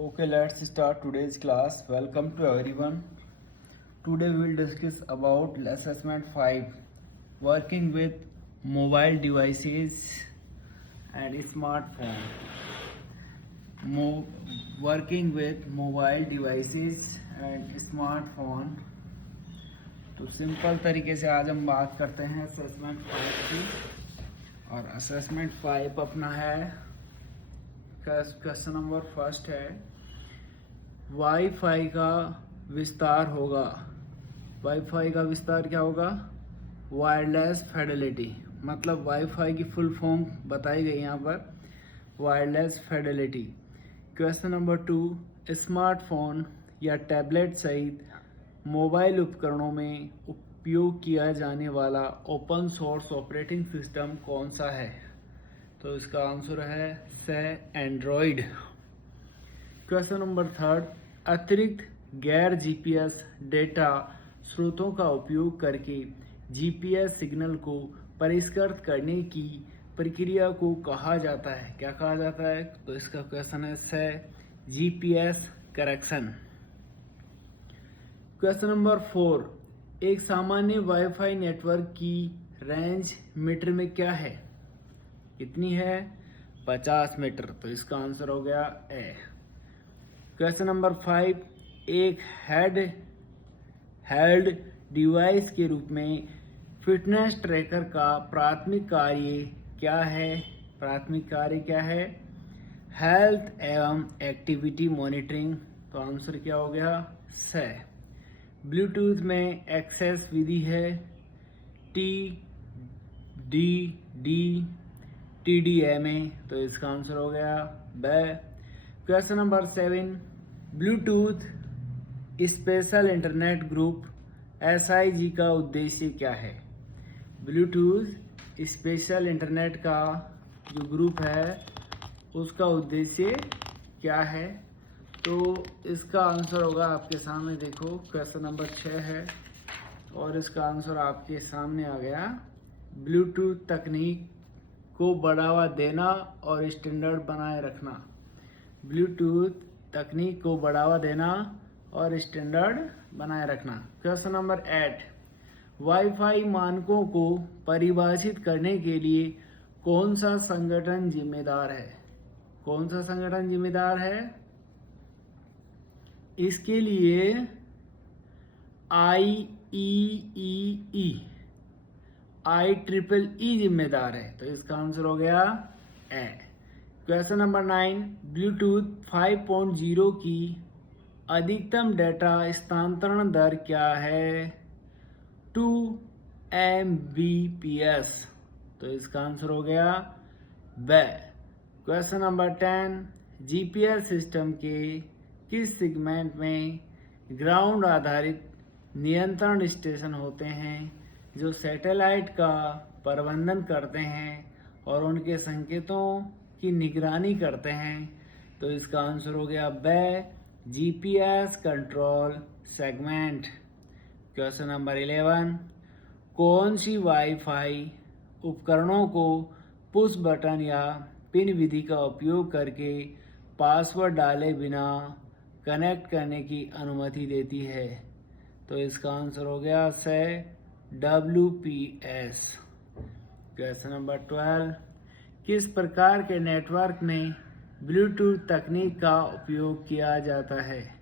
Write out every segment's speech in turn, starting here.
Okay, let's start today's class. Welcome to everyone. Today we will discuss about assessment 5, working with mobile devices and smartphone. Mo- Working with mobile devices and smartphone. तो simple तरीके से आज हम बात करते हैं assessment 5 की। और असेसमेंट 5 अपना है, क्वेश्चन नंबर फर्स्ट है, वाईफाई का विस्तार होगा। वाईफाई का विस्तार क्या होगा? Wireless Fidelity. मतलब वाईफाई की फुल फॉर्म बताई गई यहाँ पर, wireless Fidelity. Question number 2, smartphone या टैबलेट सहित मोबाइल उपकरणों में उपयोग किया जाने वाला ओपन सोर्स ऑपरेटिंग सिस्टम कौन सा है? तो इसका आंसर है एंड्रॉयड। क्वेश्चन नंबर 3, अतिरिक्त गैर जीपीएस डेटा स्रोतों का उपयोग करके जीपीएस सिग्नल को परिष्कृत करने की प्रक्रिया को कहा जाता है? क्या कहा जाता है? तो इसका क्वेश्चन है जीपीएस करेक्शन। क्वेश्चन नंबर 4, एक सामान्य वाईफाई नेटवर्क की रेंज मीटर में क्या है? कितनी है? 50 मीटर। तो इसका आंसर हो गया ए। क्वेश्चन नंबर 5, एक हेल्ड डिवाइस के रूप में फिटनेस ट्रैकर का प्राथमिक कार्य क्या है? प्राथमिक कार्य क्या है? हेल्थ एवं एक्टिविटी मॉनिटरिंग। तो आंसर क्या हो गया? से। ब्लूटूथ में एक्सेस विधि है टी डी डी TDMA। तो इसका आंसर हो गया ब। Question number 7, Bluetooth special internet group SIG का उद्देश्य क्या है? ब्लूटूथ स्पेशल इंटरनेट का जो ग्रुप है उसका उद्देश्य क्या है? तो इसका आंसर होगा आपके सामने, देखो क्वेश्चन नंबर 6 है और इसका आंसर आपके सामने आ गया। ब्लूटूथ तकनीक को बढ़ावा देना और स्टैंडर्ड बनाए रखना। ब्लूटूथ तकनीक को बढ़ावा देना और स्टैंडर्ड बनाए रखना। क्वेश्चन नंबर 8, वाईफाई मानकों को परिभाषित करने के लिए कौन सा संगठन जिम्मेदार है? कौन सा संगठन जिम्मेदार है? इसके लिए IEEE जिम्मेदार है। तो इसका आंसर हो गया ए। क्वेश्चन नंबर 9, ब्लूटूथ 5.0 की अधिकतम डेटा स्थानांतरण दर क्या है? 2 Mbps। तो इसका आंसर हो गया ब। क्वेश्चन नंबर 10, जीपीएस सिस्टम के किस सेगमेंट में ग्राउंड आधारित नियंत्रण स्टेशन होते हैं जो सैटेलाइट का प्रबंधन करते हैं और उनके संकेतों की निगरानी करते हैं? तो इसका आंसर हो गया ब, GPS control segment. Question number 11, कौन सी वाईफाई उपकरणों को पुश बटन या पिन विधि का उपयोग करके पासवर्ड डाले बिना कनेक्ट करने की अनुमति देती है? तो इसका आंसर हो गया से WPS। क्वेश्चन नंबर 12, किस प्रकार के नेटवर्क में ब्लूटूथ तकनीक का उपयोग किया जाता है?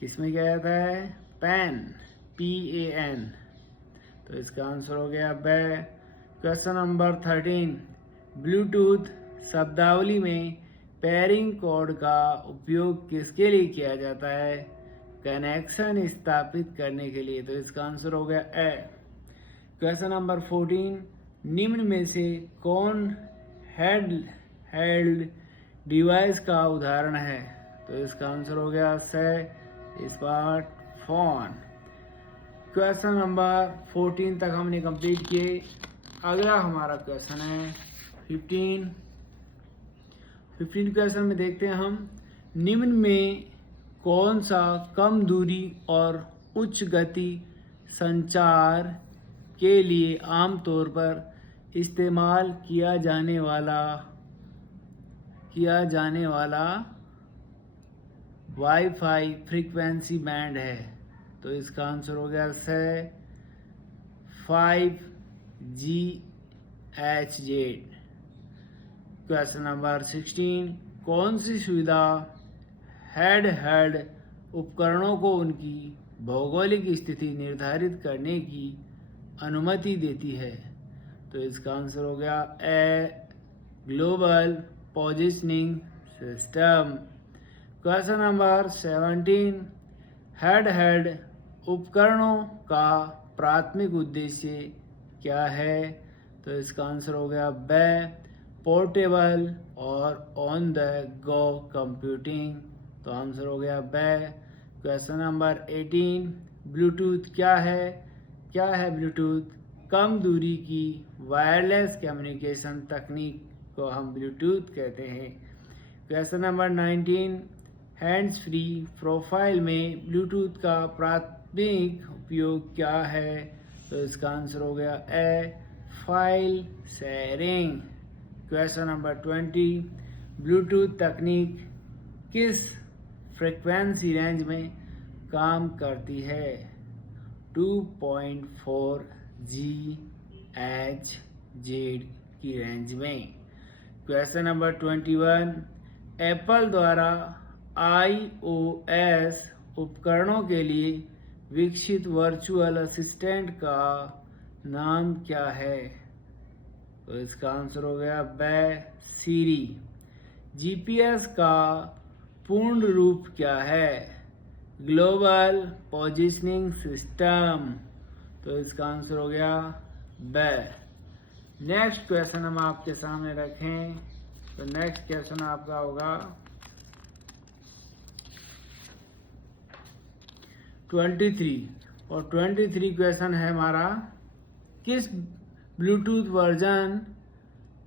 किसमें किया जाता है? PAN। तो इसका आंसर हो गया ब। क्वेश्चन नंबर 13, ब्लूटूथ शब्दावली में पेयरिंग कोड का उपयोग किसके लिए किया जाता है? कनेक्शन स्थापित करने के लिए। तो इसका आंसर हो गया ए। क्वेश्चन नंबर 14, निम्न में से कौन हेल्ड डिवाइस का उदाहरण है? तो इसका आंसर हो गया से स्मार्टफोन। क्वेश्चन नंबर 14 तक हमने कंप्लीट किए। अगला हमारा क्वेश्चन है 15 क्वेश्चन में देखते हैं हम, निम्न में कौन सा कम दूरी और उच्च गति संचार के लिए आमतौर पर इस्तेमाल किया जाने वाला वाईफाई फ्रीक्वेंसी बैंड है? तो इसका आंसर हो गया 5GHz। क्वेश्चन नंबर 16, कौन सी सुविधा हेड हेल्ड उपकरणों को उनकी भौगोलिक स्थिति निर्धारित करने की अनुमति देती है? तो इसका आंसर हो गया A global positioning system. Question number 17, head held उपकरणों का प्राथमिक उद्देश्य क्या है? तो इसका आंसर हो गया बे पोर्टेबल और ऑन द गो कंप्यूटिंग। तो आंसर हो गया बे। क्वेश्चन नंबर 18, ब्लूटूथ क्या है? क्या है ब्लूटूथ? कम दूरी की वायरलेस कम्युनिकेशन तकनीक को हम ब्लूटूथ कहते हैं। Question number 19, hands free profile में ब्लूटूथ का प्राथमिक उपयोग क्या है? तो इसका आंसर हो गया A file sharing. Question number 20, Bluetooth तकनीक किस फ्रिक्वेंसी रेंज में काम करती है? 2.4 GHz की रेंज में। क्वेश्चन नंबर 21, एप्पल द्वारा iOS उपकरणों के लिए विकसित वर्चुअल असिस्टेंट का नाम क्या है? तो इसका आंसर हो गया बे सीरी। जीपीएस का पूर्ण रूप क्या है? Global positioning system. तो इसका आंसर हो गया बे। नेक्स्ट क्वेश्चन हम आपके सामने रखें, तो नेक्स्ट क्वेश्चन आपका होगा 23, और 23 क्वेश्चन है हमारा, किस ब्लूटूथ वर्जन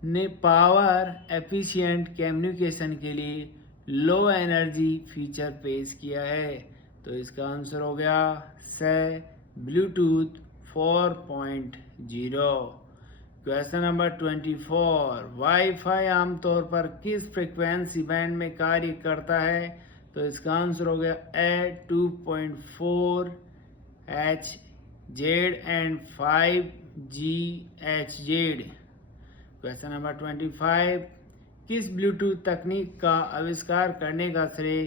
ने पावर एफिशिएंट कम्युनिकेशन के लिए लो एनर्जी फीचर पेश किया है? तो इसका आंसर हो गया से ब्लूटूथ 4.0। क्वेश्चन नंबर 24, वाईफाई आमतौर पर किस फ्रिक्वेंसी बैंड में कार्य करता है? तो इसका आंसर हो गया ए 2.4 HZ and 5GHz। Question number 25, किस ब्लूटूथ तकनीक का आविष्कार करने का श्रेय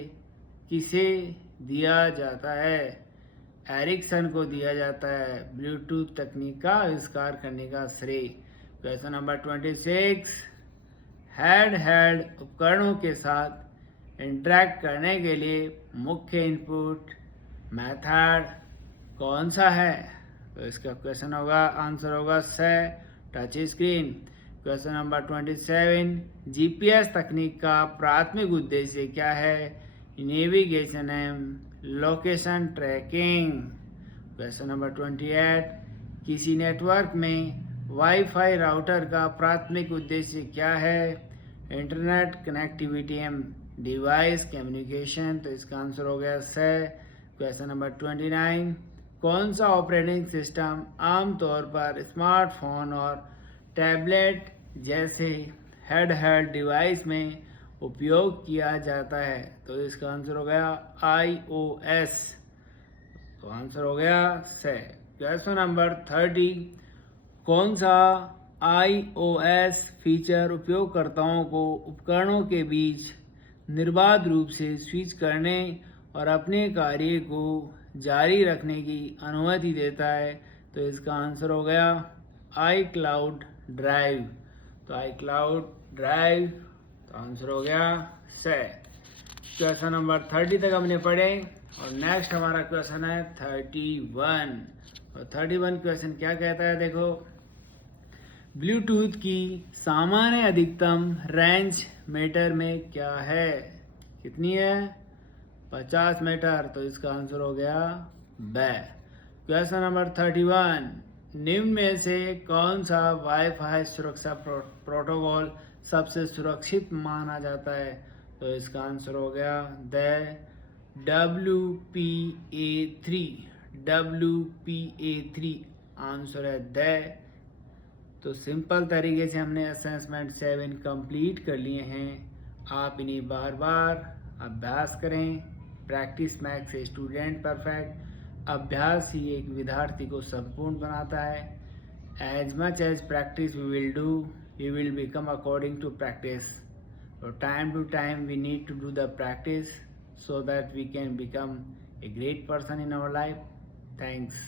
किसे दिया जाता है? एरिक्सन को दिया जाता है ब्लूटूथ तकनीक का आविष्कार करने का श्रेय। क्वेश्चन नंबर 26, हेड हेल्ड उपकरणों के साथ इंटरैक्ट करने के लिए मुख्य इनपुट मेथड कौन सा है? तो इसका क्वेश्चन होगा, आंसर होगा से touch screen. Question number 27, GPS तकनीक का प्राथमिक उद्देश्य क्या है? Navigation and location tracking. Question number 28, किसी नेटवर्क में वाईफाई राउटर का प्राथमिक उद्देश्य क्या है? Internet connectivity and device communication. तो इसका आंसर हो गया से। क्वेश्चन नंबर 29, कौन सा ऑपरेटिंग सिस्टम आमतौर पर स्मार्टफोन और टैबलेट जैसे हेड हेल्ड डिवाइस में उपयोग किया जाता है? तो इसका आंसर हो गया iOS। तो आंसर हो गया से। क्वेश्चन नंबर 30, कौन सा iOS फीचर उपयोगकर्ताओं को उपकरणों के बीच निर्बाध रूप से स्विच करने और अपने कार्य को जारी रखने की अनुमति देता है? तो इसका आंसर हो गया iCloud ड्राइव। तो iCloud ड्राइव, तो आंसर हो गया से। क्वेश्चन नंबर 30 तक हमने पढ़े, और नेक्स्ट हमारा क्वेश्चन है 31। और 31 क्वेश्चन क्या कहता है, देखो, ब्लूटूथ की सामान्य अधिकतम रेंज मीटर में क्या है? कितनी है? 50 मीटर। तो इसका आंसर हो गया बे। क्वेश्चन नंबर 31, निम्न में से कौन सा वाईफाई सुरक्षा प्रोटोकॉल सबसे सुरक्षित माना जाता है? तो इसका आंसर हो गया द WPA3। WPA3 आंसर है द। तो सिंपल तरीके से हमने असेसमेंट 7 कंप्लीट कर लिए हैं। आप इन्हें बार बार अभ्यास करें। Practice makes a student perfect. अभ्यास ही एक विद्यार्थी को संपूर्ण बनाता है। As much as practice we will do, we will become according to practice. So time to time we need to do the practice so that we can become a great person in our life. Thanks.